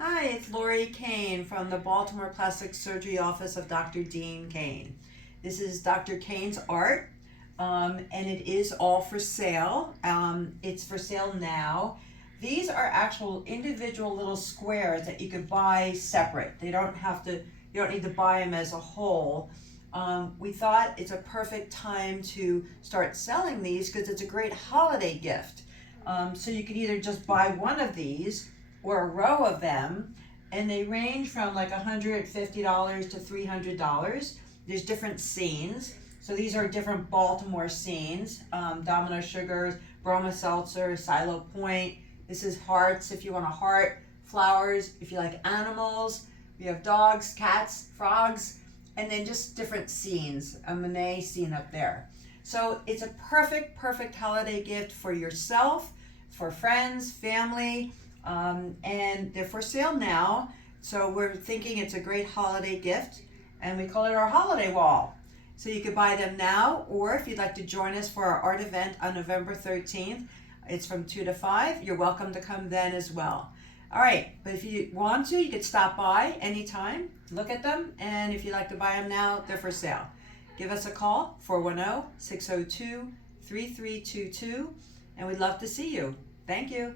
Hi, it's Lauri Kane from the Baltimore Plastic Surgery Office of Dr. Dean Kane. This is Dr. Kane's art, and it is all for sale. It's for sale now. These are actual individual little squares that you could buy separate. You don't need to buy them as a whole. We thought it's a perfect time to start selling these because it's a great holiday gift. So you could either just buy one of these or a row of them, and they range from like $150 to $300. There's different scenes. So these are different Baltimore scenes. Domino Sugars, Broma Seltzer, Silo Point. This is hearts if you want a heart, flowers if you like animals. We have dogs, cats, frogs, and then just different scenes. A Monet scene up there. So it's a perfect holiday gift for yourself, for friends, family, and they're for sale now. So we're thinking it's a great holiday gift, and we call it our holiday wall. So you could buy them now, or if you'd like to join us for our art event on November 13th, it's from 2 to 5. You're welcome to come then as well. All right, but if you want to, you could stop by anytime, look at them, and if you'd like to buy them now, they're for sale. Give us a call, 410-602-3322, and we'd love to see you. Thank you.